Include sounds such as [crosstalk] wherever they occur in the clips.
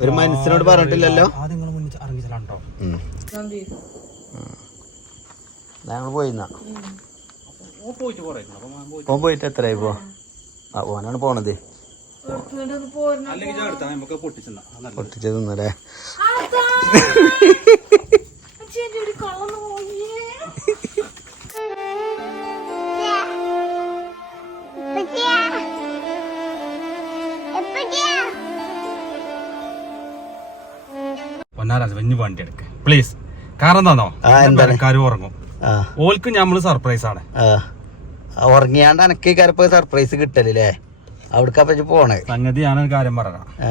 ഒരു മനസ്സിനോട് പറഞ്ഞിട്ടില്ലല്ലോ? ഞങ്ങൾ പോയിന്നാ. ഓൻ പോയിട്ട് എത്രയായി പോ ആ ഓനാണ് പോണത്. പൊട്ടിച്ച് തിന്നല്ലേ? പൊന്നാരാജ് വലിയ വണ്ടി എടുക്ക. പ്ലീസ് കാരണം എന്താണോ? കാര്യം ഉറങ്ങും. ഓൽക്ക് ഞമ്മൾ സർപ്രൈസ് ആണ്. ഉറങ്ങിയാണ്ട് അനക്ക് കരപ്പോ സർപ്രൈസ് കിട്ടലില്ലേ? അവിടക്കാ പറ്റി പോണേ. സംഗതി ഞാനൊരു കാര്യം പറയാം ആ.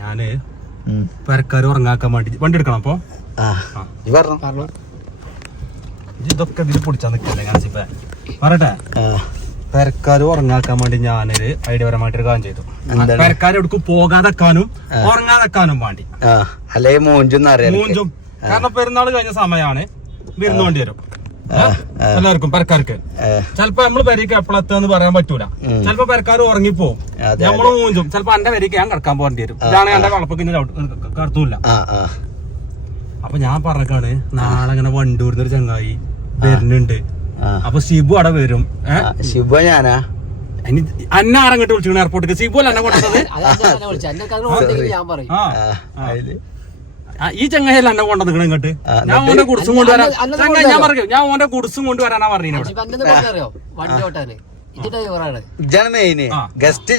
ഞാൻ ഉം. പെരക്കാര് ഉറങ്ങാക്കാൻ വേണ്ടി വണ്ടി എടുക്കണം അപ്പൊ? ഇതൊക്കെ ഇതിൽ പിടിച്ചാ നിക്കല്ലേ ഇപ്പൊ പറയട്ടെ? പെരക്കാര് ഉറങ്ങാക്കാൻ വേണ്ടി ഞാനൊരു ഐഡിയപരമായിട്ടൊരു കാര്യം ചെയ്തു. എന്താണ്? പെരക്കാര് എടുക്കും പോകാതെക്കാനും ഉറങ്ങാതെക്കാനും വേണ്ടി. ആ അല്ലെ മൂഞ്ചും അറിയാം മൂഞ്ചും. കാരണം പെരുന്നാൾ കഴിഞ്ഞ സമയമാണ് വിരുന്നോണ്ടി വരും. എല്ലാവർക്കും പെരക്കാർക്ക്. ചിലപ്പോ നമ്മൾ പെരയ്ക്ക് എപ്പോഴെത്താന്ന് പറയാൻ പറ്റൂല. ചിലപ്പോ പെരക്കാർ ഉറങ്ങിപ്പോവും. അതെ, നമ്മൾ മൂഞ്ചും. ചിലപ്പോ എന്റെ പെരയ്ക്ക് ഞാൻ കിടക്കാൻ പോകേണ്ടി വരും. ഇതാണ് എന്റെ കളപ്പൊക്കെ കടത്തൂല ആ ആ. അപ്പൊ ഞാൻ പറഞ്ഞാണ് നാളെ ഇങ്ങനെ വണ്ടൂരിന്ന് ഒരു ചങ്ങായി വരുന്നുണ്ട്. അപ്പൊ ഷിബു അവിടെ വരും. ശിബു ഞാനാ. അന്നെ ആരങ്ങോട്ട് വിളിച്ചു എയർപോർട്ടിൽ ഷിബു അല്ല എന്നെ കൊണ്ടത് ഈ ചങ്ങായില്ല എന്നെ കൊണ്ടു നിൽക്കണം ഇങ്ങോട്ട്? ഞാൻ ഓന്റെ കുടിസും കൊണ്ടുവരാൻ അല്ല ഞാൻ പറഞ്ഞു ഞാൻ ഓന്റെ കുടിസും കൊണ്ടുവരാനാ പറഞ്ഞു. ഗസ്റ്റ്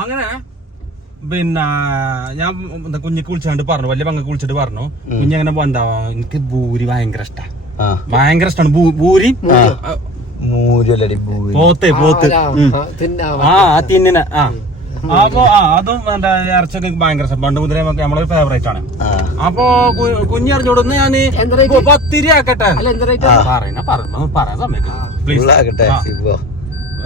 അങ്ങനെ? പിന്നെ ഞാൻ കുഞ്ഞിക്ക് വിളിച്ചാണ്ട് പറഞ്ഞു. വലിയ പങ്കക്ക് വിളിച്ചിട്ട് പറഞ്ഞു. കുഞ്ഞങ്ങനെ എന്താ എനിക്ക് ഭൂരി ഭയങ്കര ഇഷ്ടാ. ആ ഭയങ്കര ഇഷ്ടമാണ് ഭൂരി? മൂരല്ലടി മൂര് പോത്ത് പോത്ത്. ആ ആ തിന്നിനെ. ആ. അപ്പൊ ആ അതും എന്താ ഇറച്ചൊക്കെ ഭയങ്കര പണ്ട് മുതലേ നമുക്ക് നമ്മളെ ഫേവറേറ്റ് ആണ്. ആ. അപ്പൊ കുഞ്ഞറിഞ്ഞോടുന്ന് ഞാൻ? പത്തിരി ആക്കട്ടെ. പറയുന്ന പറഞ്ഞു പറയാൻ സമയത്ത്. പ്ലീസ്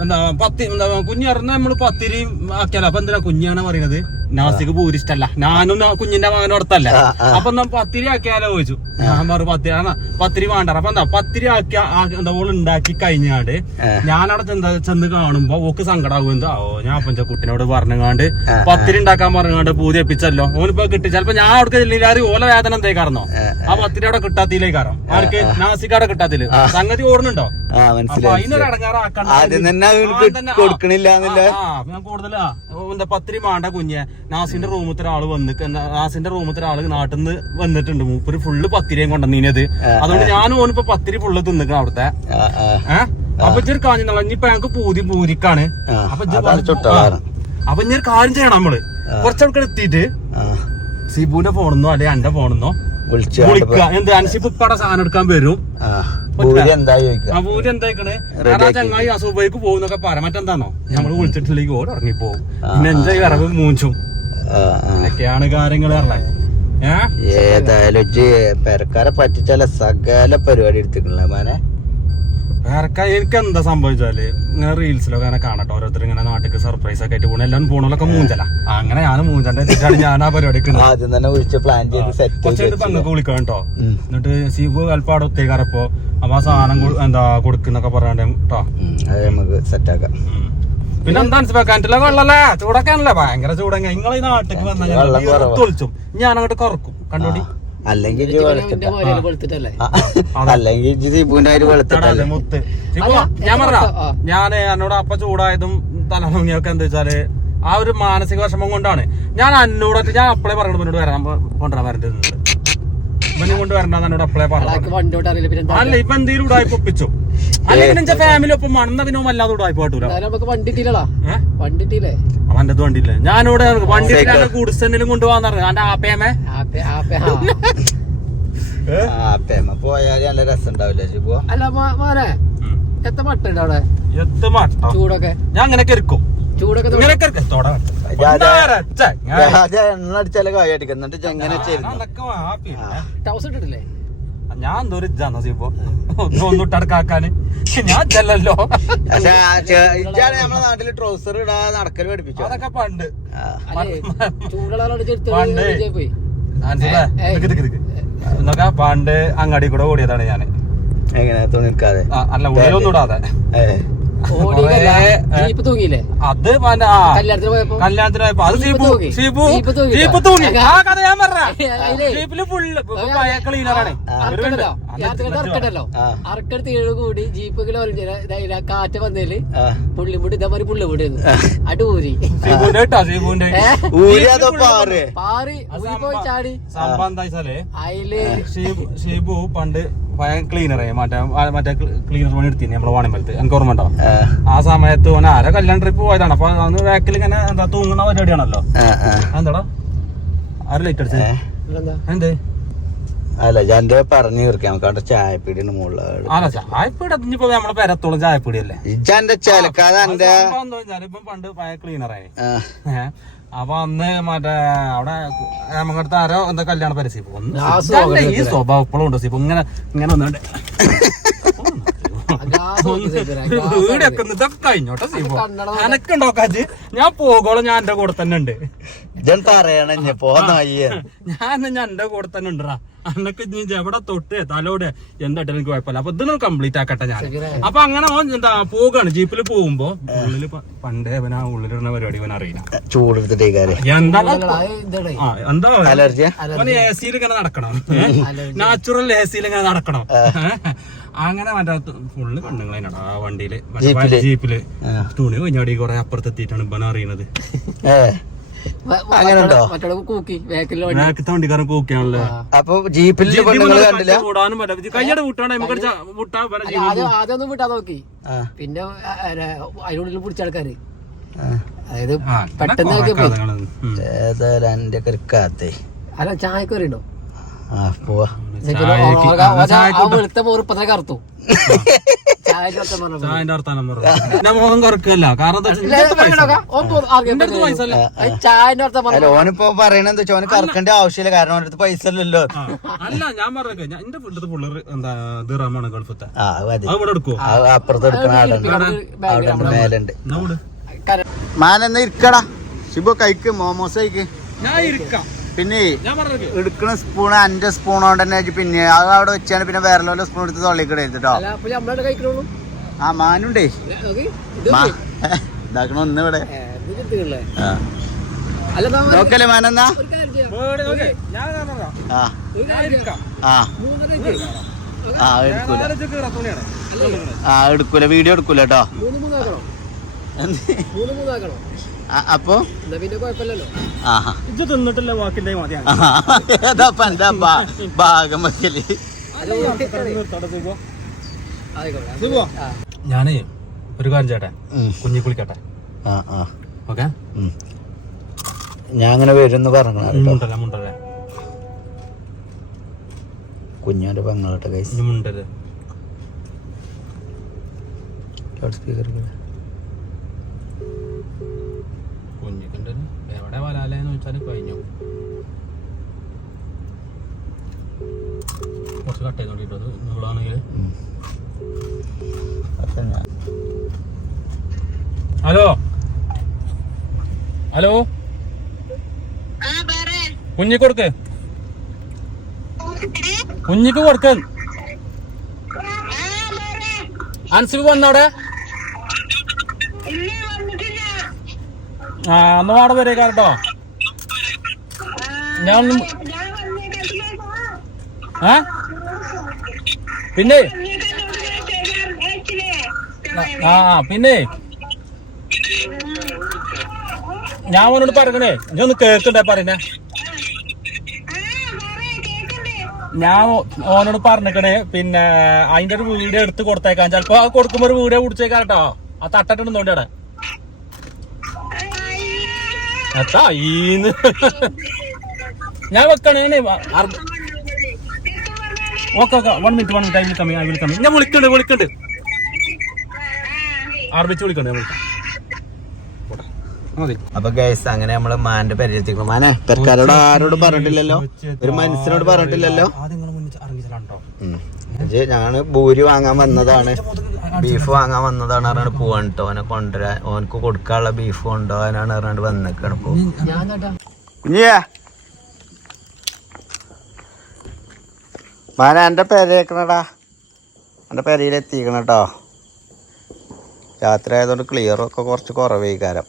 എന്താ പത്തി എന്താ കുഞ്ഞറിഞ്ഞ നമ്മൾ പത്തിരി ആക്കിയാലോ? അപ്പൊ എന്തിനാ കുഞ്ഞാണ് പറയണത് നാസിക്ക് പൂരിഷ്ടല്ല ഞാനും കുഞ്ഞിന്റെ മകനോടത്തല്ല ആ, ആ. അപ്പൊ എന്നാ പത്തിരി ആക്കിയാലോ ചോദിച്ചു ഞാൻ പറഞ്ഞു പത്തിരി പത്തിരി വേണ്ട. അപ്പൊ എന്താ പത്തിരി ആക്കിയ ആ- എന്താ ഓൾ ഉണ്ടാക്കി കഴിഞ്ഞാണ്ട്. ഞാനവിടെ ചെന്ന് ചെന്ന് കാണുമ്പോ ഓക്ക് സങ്കടാകും എന്താ ഓ ഞാൻ അപ്പന്റെ കുട്ടിനോട് പറഞ്ഞുകാണ്ട് പത്തിരി ഉണ്ടാക്കാൻ പറഞ്ഞാണ്ട് പൂതി എപ്പിച്ചല്ലോ ഓനിപ്പോ കിട്ടി. ചിലപ്പോ ഞാൻ അവിടെ ചെല്ലില്ലാതെ ഓല വേദന എന്തേ കാരണോ? ആ പത്തിരി അവിടെ കിട്ടാത്തില്ലേക്കാരം ആർക്ക് നാസിക്ക് അവിടെ കിട്ടാത്തില്ല സംഗതി ഓടുന്നുണ്ടോ മനസ്സിലായി ആദ്യം തന്നെ കൊടുക്കണില്ല കൂടുതലാ. എന്താ പത്തിരി മാണ്ട കുഞ്ഞെ. നാസിന്റെ റൂമത്തെ ഒരാൾ വന്ന് നാസിന്റെ റൂമത്തെ ഒരാൾ നാട്ടിൽ നിന്ന് വന്നിട്ടുണ്ട്. മൂപ്പര് ഫുള്ള് പത്തിരിയും കൊണ്ടുവന്നീനത് അതുകൊണ്ട് ഞാനും ഓനിപ്പോ പത്തിരി ഫുള്ള് തിന്നിക്കണം അവിടുത്തെ. അപ്പൊ ഇച്ചൊരു കാര്യം എന്നുള്ള ഇനിയിപ്പൊ ഞങ്ങക്ക് പൂതി പൂരിക്കാണ് അപ്പൊ. അപ്പൊ ഇനി ഒരു കാര്യം ചെയ്യണം നമ്മൾ. കുറച്ചവിടെ എത്തിയിട്ട് സിബുവിന്റെ ഫോണെന്നോ അല്ലെ എന്റെ ഫോണെന്നോ വിളിച്ചു വിളിക്കുക എന്ത് അൻസിപ്പ് ഉപ്പടെ സാധനം എടുക്കാൻ വരും. പൂരി എന്തായിക്കണ്? ആ ചങ്ങായി അസുബൈക്ക് പോകുന്നൊക്കെ മറ്റെന്താണോ നമ്മൾ വിളിച്ചിട്ടില്ലെങ്കിൽ ഇറങ്ങി പോകും പിന്നെ എൻജോയ് വിറവ് മൂഞ്ചും. ഇതൊക്കെയാണ് കാര്യങ്ങൾ പറഞ്ഞത് ഏതായാലും പെരക്കാരെ പറ്റിച്ചാല സകല പരിപാടി എടുത്തിട്ടുണ്ടല്ലേ മാനെ? വേറെ എനിക്ക് എന്താ സംഭവിച്ചാൽ ഇങ്ങനെ റീൽസിലൊക്കെ അങ്ങനെ കാണട്ടെ. ഓരോരുത്തർ ഇങ്ങനെ നാട്ടിലേക്ക് സർപ്രൈസ് ഒക്കെ ആയിട്ട് പോകണം എല്ലാം പോണൊക്കെ മൂഞ്ചല. അങ്ങനെ ഞാൻ മൂഞ്ചന്റെ വെച്ചിട്ടാണ് ഞാൻ ആ പരിപാടിക്ക് ആദ്യം തന്നെ വിളിച്ച് പ്ലാൻ ചെയ്ത് സെറ്റ് പങ്കൊക്കെ വിളിക്കാം കേട്ടോ. എന്നിട്ട് സീബു അല്പാട് ഒത്തേക്കാരപ്പോ അപ്പൊ ആ സാധനം എന്താ കൊടുക്കുന്നൊക്കെ പറയാണ്ട് കേട്ടോ നമുക്ക് സെറ്റ് ആക്കാം. പിന്നെ എന്താ മനസ്സിലാക്കാൻ വെള്ളല്ലേ? ചൂടൊക്കെയാണല്ലേ ഭയങ്കര ചൂടങ്ങ. നിങ്ങൾ ഈ നാട്ടിലേക്ക്. വന്നാൽ തൊളിച്ചും ഞാൻ അങ്ങോട്ട് കുറക്കും. കണ്ടോടി? അല്ലെങ്കിൽ അല്ലെങ്കിൽ ദീപുവിന്റെ വെളുത്തിട്ടല്ലേ? ഞാൻ പറഞ്ഞ ഞാൻ എന്നോട് അപ്പ ചൂടായതും തലമുങ്ങിയൊക്കെ എന്താ വെച്ചാൽ ആ ഒരു മാനസിക വിഷമം കൊണ്ടാണ്. ഞാൻ എന്നോട് ഞാൻ അപ്പളെ പറഞ്ഞു മുന്നോട് വരാൻ കൊണ്ടുവരാൻ ഇവനെ കൊണ്ട് വരണ്ടെന്ന് എന്നോട് അപ്പളേ പറഞ്ഞു അല്ല ഇപ്പൊ എന്തെങ്കിലും ഉടായ്പ ഒപ്പിച്ചു അല്ലെങ്കിൽ എന്റെ ഫാമിലി ഒപ്പം മണ്ണ പിന്നെ വല്ലാതെ ഇവിടെ ആയിപ്പോട്ടൂല നമുക്ക് വണ്ടി ഇട്ടില്ലടാ. ഏഹ് വണ്ടി ഇട്ടില്ലേ? അവന്റെ വണ്ടിയില്ലേ? ഞാനിവിടെ വണ്ടി ഗുഡ്സ് എന്തെങ്കിലും കൊണ്ടുപോകാന്ന് പറഞ്ഞു എന്റെ ആപ്പേമേ? പോയാൽ നല്ല രസം ഉണ്ടാവില്ല അല്ല മോനെ എത്ര അവിടെ? മട്ടോ? ചൂടൊക്കെ? ഞാൻ അങ്ങനെ കെരുക്കും ചൂടൊക്കെ എണ്ണ അടിച്ചാലേ കായ അടിക്കും എന്നിട്ട് ചെങ്ങനെ ചേരുന്നു ടൗസ് ഇട്ടിട്ടില്ലേ? ഞാൻ എന്തോ ഒരു ഇജാന്ന സീപ്പോ ഒന്നിട്ടടക്കാക്കാന് ഞാൻ ചെല്ലല്ലോ നമ്മളെ നാട്ടിൽ ട്രൗസർ ഇടാതെ നടക്കൽ പഠിപ്പിച്ചു? അതൊക്കെ പണ്ട്. പണ്ട്. പണ്ട് അങ്ങാടി കൂടെ ഓടിയതാണ് ഞാൻ എങ്ങനെ? തുണിക്കാതെ. അല്ല ഉള്ളിലൊന്നും ഇടാതെ. ജീപ്പ് അത് കല്യാണത്തിന് പോയപ്പോ? അത് ജീപ്പ്. ജീപ്പ് തൂങ്ങി. ആ കഥ ഞാൻ പറഞ്ഞ ജീപ്പിൽ ഫുള്ള് ക്ലീനറാണ്. അറക്കെടുത്ത്? ഏഴ് കൂടി ജീപ്പൊക്കെ കാറ്റ് വന്നേൽ ആ. പുള്ളിമുടി ഇതേമാതിരി പുള്ളിമുടി സീബുന്റെ ഊരി പാറി പോയി ചാടി. സംഭവം എന്താ വെച്ചാൽ അയിൽ ഷീബു പണ്ട് ഭയ ക്ലീനറേ മറ്റേ മറ്റേ ക്ലീനർ പണി എടുത്തിനി നമ്മളെ വാണിമലത്ത് എനിക്ക് ഓർമ്മ ഉണ്ടോ? ആ, സമയത്ത് ഓൻ ആരെ കല്യാണ ട്രിപ്പ് പോയതാണ്. അപ്പൊ അന്ന് ബാക്കിൽ ഇങ്ങനെ എന്താ തൂങ്ങുന്ന പരിപാടിയാണല്ലോ. എന്താടാ ആരും ലൈറ്റ് അടിച്ചത്? എന്താ എന്ത് അല്ല ഞാൻ പറഞ്ഞു തീർക്കാം. നമുക്ക് അവിടെ ചായപ്പീടിന് മുകളിൽ അല്ല ചായപ്പീടി ഇനിയിപ്പോ നമ്മളെ പെരത്തോളം ചായപ്പീടിയല്ലേ? അല്ലേ ചിലക്കാതെ എന്റെ പണ്ട് പഴയ ക്ലീനറായി അപ്പൊ അന്ന് മറ്റേ അവിടെ നമുക്കടുത്ത് ആരോ എന്താ കല്യാണ പരസ്യം ഈ സ്വഭാവം ഇപ്പോഴും ഉണ്ട് സീപ്പ് ഇങ്ങനെ ഇങ്ങനെ ഒന്നുണ്ട് ഗ്ലാസ് നോക്കി സെറ്റ് ആക്കി. വീടൊക്കെ ഇതൊക്കെ കഴിഞ്ഞോട്ടെ സീപ്പോ കണ്ണട എനക്കുണ്ടോ കാജ്? ഞാൻ പോകോളം ഞാൻ എന്റെ കൂടെ തന്നെ ഉണ്ട്. ഇജൻ പറയണ ഇഞ്ഞി? ഞാൻ ഞാൻ എന്റെ കൂടെ തന്നെ ഉണ്ടറാ അന്നൊക്കെ നീ എവിടെ തൊട്ട് തലോടെ എന്തായിട്ട് എനിക്ക് കുഴപ്പമില്ല. അപ്പൊ ഇതൊന്നും കംപ്ലീറ്റ് ആക്കട്ടെ ഞാൻ. അപ്പൊ അങ്ങനെ എന്താ പോകാണ് ജീപ്പിൽ പോകുമ്പോ ഉള്ളിൽ പണ്ടേ അവനാ ആ ഉള്ളിലിടുന്ന പരിപാടി ഇവൻ അറിയില്ല. എന്താ? എന്താ എ സിയിൽ ഇങ്ങനെ നടക്കണം. നാച്ചുറൽ എ സിയിൽ ഇങ്ങനെ നടക്കണം. അങ്ങനെ മറ്റേ ഫുള്ള് കണ്ണുങ്ങളായിട്ട് ആ വണ്ടിയിൽ മറ്റേ ജീപ്പിൽ? തുണി കഴിഞ്ഞാടി കൊറേ അപ്പുറത്തെത്തിയിട്ടാണ് ഇവൻ അറിയണത്. വണ്ടിക്കാരൻ കൂക്കിയാണല്ലോ. അപ്പൊ ജീപ്പിൽ കൂടാനും കയ്യടെ വിട്ടാണ് ആദ്യം വിട്ടാ നോക്കി. പിന്നെ അതിനുള്ളിൽ പിടിച്ച ആൾക്കാര്. അതായത് പെട്ടെന്ന് അല്ല ചായക്ക് വരണ്ടോ ആ പോവാ. കറുത്തു. ചായന്റെ വർത്താനം പറഞ്ഞു കറക്കല്ല. കാരണം ചായന്റെ പറഞ്ഞു ഓനിപ്പോ പറയണെന്താ വെച്ചാൽ ഓന് കറക്കേണ്ട ആവശ്യമില്ല. കാരണം ഓന്റെ അടുത്ത് പൈസ ഇല്ലല്ലോ. അല്ല ഞാൻ പറഞ്ഞേ എന്റെ വീട്ടിലത്തെ പിള്ളേർ എന്താ ദിറാമാണ് ഗൾഫത്തെ. എടുക്കുവോ? അപ്പുറത്ത് എടുക്കണ മേലുണ്ട്. മാനെന്നാ ഇരിക്കടാ. ശിബോ കഴിക്ക് മോമോസ് കഴിക്ക്. ഞാൻ ഇരിക്കാം. പിന്നെ എടുക്കണ സ്പൂൺ എന്റെ സ്പൂൺ കൊണ്ട് തന്നെ പിന്നെ അത് അവിടെ വെച്ചാണ് പിന്നെ വേറെ ലോല സ്പൂൺ എടുത്ത് തൊള്ളിക്കിടരുത് കേട്ടോ കഴിക്കണുള്ളൂ. ആ മാനുണ്ടേ. [laughs] ഇതാക്കണ ഒന്ന് ഇവിടെ. നോക്കല്ലേ മാനെന്നാ. ആ. എടുക്കൂല. ആ എടുക്കൂല. വീഡിയോ എടുക്കൂല കേട്ടോ അപ്പൊ? ഇത് തിന്നിട്ടില്ല വാക്കിന്റെ മതിയാണ് ഏതാപ്പ എന്താ ഭാഗം വെക്കൽ? ആയിക്കോട്ടെ ആ. ഞാനേ ഒരു കാര്യം ചേട്ടാ കുഞ്ഞി കുളിക്കട്ടെ? ആ ആ. ഓക്കെ? ഞാൻ അങ്ങനെ വരുമെന്ന് പറഞ്ഞു കുഞ്ഞാന്റെ പെങ്ങളോട്ടെ കൈസ് മുണ്ടല്ലേ ലൗഡ് സ്പീക്കർ കുഞ്ഞിക്കുണ്ട്. എവിടെ വരാലേന്ന് വെച്ചാൽ കഴിഞ്ഞു. കുറച്ച് കട്ട് അത് നിങ്ങളാണെങ്കിൽ ഹലോ? ഹലോ? കുഞ്ഞിക്ക് കൊടുക്ക്. കുഞ്ഞിക്ക് കൊടുക്ക്. അൻസിബ് വന്നവിടെ? അന്ന് വാട വരെ കേട്ടോ. ഞാൻ ഏ പിന്നെ? ആ പിന്നെ? ഞാൻ അവനോട് പറഞ്ഞേ ഞാൻ ഒന്ന് കേൾക്കണ്ടേ പറയുന്നേ ഞാൻ ഓനോട് പറഞ്ഞിക്കണേ പിന്നെ അതിന്റെ ഒരു വീഡിയോ എടുത്ത് കൊടുത്തേക്കാൻ ചിലപ്പോ കൊടുക്കുമ്പോ ഒരു വീഡിയോ പിടിച്ചേക്കാം കേട്ടോ. ആ തട്ടിട്ടുണ്ടോണ്ട് അവിടെ ഈന്ന്. ഞാൻ വെക്കണേ okay okay one minute one minute I will come I will come ഞാൻ വിളിക്കണ്ട് വിളിക്കണ്ട്. ആർബിച്ച് വിളിക്കണ്ട് ഞാൻ വിളിക്കാം. അപ്പൊ ഗൈസ് അങ്ങനെ നമ്മൾ മാന്റെ പരിചയത്തിക്കണം മാനെ പെരക്കാരോട് ആരോടും പറഞ്ഞിട്ടില്ലല്ലോ? ഒരു മനുഷ്യനോട് പറഞ്ഞിട്ടില്ലല്ലോ? ഞാൻ ഭൂരി വാങ്ങാൻ വന്നതാണ്. ബീഫ് വാങ്ങാൻ വന്നതാണ് പറഞ്ഞാണ്ട് പോവാണ് കേട്ടോ ഓനെ കൊണ്ടുവരാൻ ഓനക്ക് കൊടുക്കാനുള്ള ബീഫ് കൊണ്ടുപോകാനാണ് പറഞ്ഞാണ്ട് വന്നേക്കാണ് കുഞ്ഞിയാ. മാന എന്റെ പേരേക്കണടാ. എന്റെ പെരയിൽ എത്തിക്കണം കേട്ടോ രാത്രി ആയതുകൊണ്ട് ക്ലിയർ ഒക്കെ കുറച്ച് കുറവേ കാരം.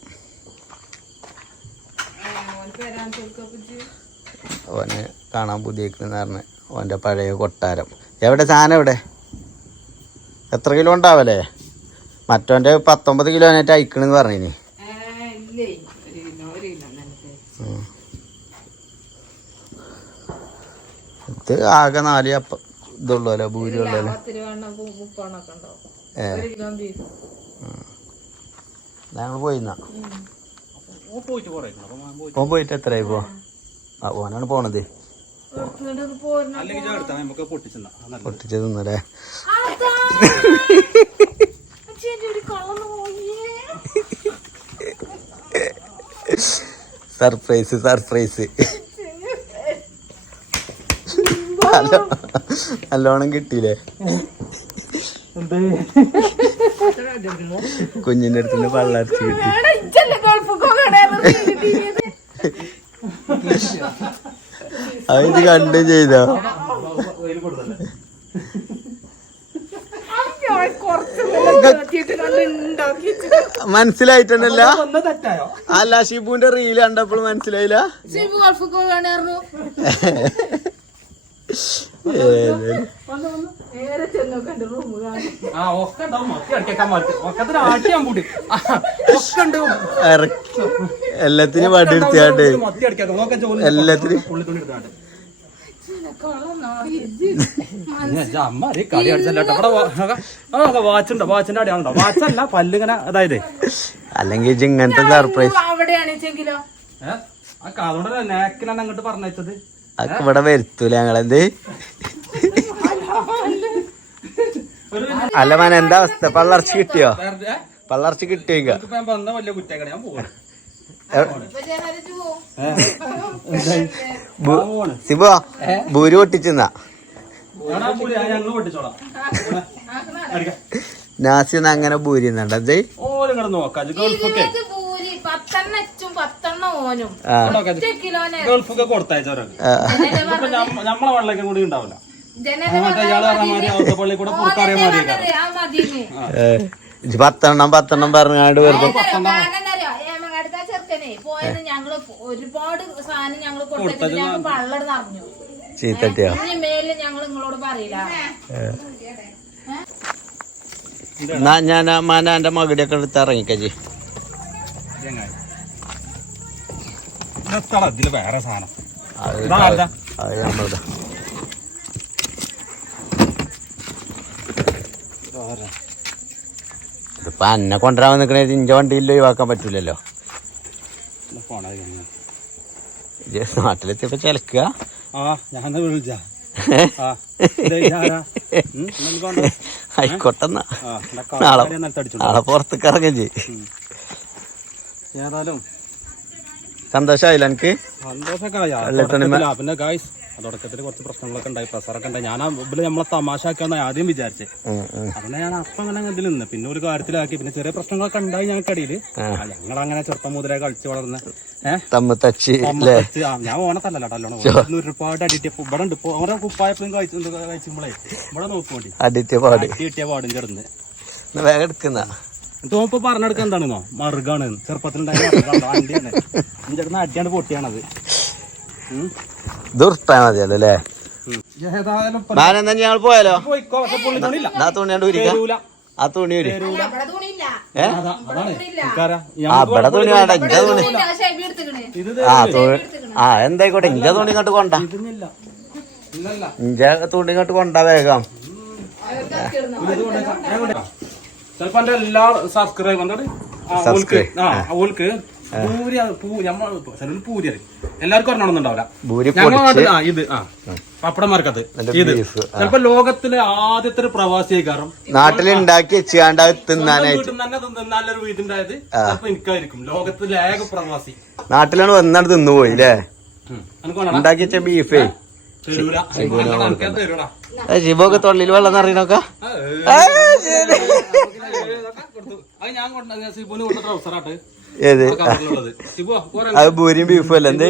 ഓന് കാണാൻ പുതിയ പറഞ്ഞ്. ഓന്റെ പഴയ കൊട്ടാരം. എവിടെ സാധനം എവിടെ? എത്ര കിലോ ഉണ്ടാവല്ലേ? മറ്റോന്റെ പത്തൊമ്പത് കിലോനായിട്ട് അയക്കണെന്ന് പറഞ്ഞിനി. ഇത് ആകെ നാല് അപ്പ ഇതുള്ളൂ അല്ലേ ഭൂരി ഉള്ളൂ അല്ലേ ഏ ഞങ്ങൾ പോയിന്നാ. ഓൻ പോയിട്ട് എത്രയായി പോ ആ ഓനാണ് പോണത്. പൊട്ടിച്ച് തിന്നല്ലേ? സർപ്രൈസ് സർപ്രൈസ് നല്ലോ- നല്ലോണം കിട്ടിയില്ലേ കുഞ്ഞിന്റെ അടുത്ത് പള്ളർച്ച് കിട്ടി അത് കണ്ടും ചെയ്തോ മനസ്സിലായിട്ടുണ്ടല്ല? അല്ല ഷിബുവിന്റെ റീൽ കണ്ടപ്പോൾ മനസ്സിലായില്ല? എല്ലാത്തിനും വടി എടുത്തിയാണ്ട് ജോലി എല്ലാത്തിനും. അമ്മ അരി കടി അടിച്ചല്ലോ ഇവിടെ വാച്ചുണ്ടോ വാച്ചിന്റെ അടിയാണുണ്ടോ വാച്ചല്ല പല്ലിങ്ങനെ അതായത്. അല്ലെങ്കിൽ ഇങ്ങനത്തെ സർപ്രൈസ് ആ കാതോടെ നാക്കിലാണ് അങ്ങോട്ട് പറഞ്ഞത് ഇവിടെ വരുത്തൂല ഞങ്ങളെന്ത്? അല്ല മന എന്താ അവസ്ഥ? പള്ളർച്ച കിട്ടിയോ? പള്ളർച്ച കിട്ടിയോ കുറ്റ ഞാൻ വന്ന വലിയ ഞാൻ സിബോ ഭൂരി പൊട്ടിച്ചെന്നാ. നാസിന്ന് അങ്ങനെ ഭൂരി ഞമ്മളെ വെള്ളക്കും കൂടി ഉണ്ടാവില്ല. പത്തെണ്ണം പത്തെണ്ണം പറഞ്ഞാണ്ട് വെറുതെ ചെറുക്കനെ പോയത് ഞങ്ങൾ ഒരുപാട് സാധനം ഞങ്ങൾ കൊടുത്തിട്ട് ഞങ്ങൾ പള്ളട് നിറഞ്ഞു ചീത്തട്ടിയാ? ഇനി മേലിൽ ഞങ്ങൾ നിങ്ങളോട് പറയില്ല. എന്നാ ഞാൻ ആ മാന എന്റെ മകടിയൊക്കെ എടുത്ത് ഇറങ്ങിക്കജി ഇതിൽ വേറെ സാധനം. അത് നമ്മളത് ഇതിപ്പോ അന്നെ കൊണ്ടുവരാൻ നിക്കണേ ഇഞ്ച വണ്ടിയിൽ ഒഴിവാക്കാൻ പറ്റൂലല്ലോ ഇത് പോണത് ചങ്ങായി. ഇജ്ജ് നാട്ടിലെത്തിയപ്പോ ചിലക്കുക ആ ഞാൻ വിളിച്ച. ആയിക്കോട്ടെന്നാ നാളെ. നാളെ പുറത്തേക്ക് ഇറങ്ങും ഏതായാലും സന്തോഷമായില്ല എനിക്ക് സന്തോഷമൊക്കെ പിന്നെ ഗായ്സ് തുടക്കത്തിൽ കുറച്ച് പ്രശ്നങ്ങളൊക്കെ ഉണ്ടായി. പ്രസറൊക്കെ ഉണ്ടായി. ഞാൻ ഇവിടെ നമ്മളെ തമാശാക്കാന്ന് ആദ്യം വിചാരിച്ചത്. അതിനെ ഞാൻ അപ്പം അങ്ങനെ ഇതിൽ നിന്ന്. പിന്നെ ഒരു കാര്യത്തിലാക്കി. പിന്നെ ചെറിയ പ്രശ്നങ്ങളൊക്കെ ഉണ്ടായി ഞങ്ങൾക്കടിയിൽ. ഞങ്ങൾ അങ്ങനെ ചെറുപ്പം മുതലേ കളിച്ച് വളർന്ന് ഞാൻ ഓണത്തല്ലല്ലോ ഒരുപാട് അടിയിട്ട് ഇവിടെ ഉണ്ട്. ഇപ്പൊ ഓരോ കുപ്പായപ്പോഴും കഴിച്ചു കഴിച്ചുമ്പോഴേ ഇവിടെ നോക്കോണ്ടി അടിറ്റ് പാടി. അടി കിട്ടിയ പാടും ചെറുന്ന് വേഗം എടുക്കുന്ന. തോപ്പ് പറഞ്ഞെടുക്കാൻ എന്താണെന്നോ? മറുകാണ്. ചെറുപ്പത്തിലുണ്ടായ അടിയാണ് വണ്ടിയാണ്. എന്റെ അടുത്ത് അടിയാണ്ട് പൊട്ടിയാണത്. ഉറപ്പാ മതിയല്ലോ അല്ലേ? ഞങ്ങൾ പോയാലോ? ആ തുണി കൊണ്ട് ആ തുണി ഏ. ആ ഇവിടെ തുണി വേണ്ട ആ തുണി ആ എന്തായിക്കോട്ടെ ഇഞ്ച തുണി ഇങ്ങോട്ട് കൊണ്ട. ഇതിന്നില്ല. ഇല്ലല്ല. ഇഞ്ച തുണി ഇങ്ങോട്ട് കൊണ്ട വേഗം. ചിലപ്പോ എല്ലാ സബ്സ്ക്രൈബ് എന്താണ് പൂരി പൂ നമ്മൾ ചിലർ പൂരി അറിയും എല്ലാവർക്കും ഒരെണ്ണമെന്നുണ്ടാവില്ല ഭൂരി ഞങ്ങൾ ആ ഇത് ആ പപ്പടന്മാർക്കത് ഇത്. ചിലപ്പോ ലോകത്തിലെ ആദ്യത്തെ ഒരു പ്രവാസി കാരണം നാട്ടിലുണ്ടാക്കി തിന്നാനായിട്ട്. നല്ലൊരു വീട്ടുണ്ടായത് ചിലപ്പോ എനിക്കായിരിക്കും. ലോകത്തിലെ ഏക പ്രവാസി. നാട്ടിലാണ് വന്നാണ് തിന്നു പോയി അല്ലേ? ഉണ്ടാക്കി വെച്ച ബീഫേ ശിവൊക്കെ തൊള്ളിൽ വെള്ളം നിറയണൊക്കെ. അത് ഞാൻ കൊണ്ട സിബുന് കൊടുത്ത ട്രൗസറാട്ട് ഏത്? അത് ഭൂരിയും ബീഫും അല്ലേ? എന്ത്?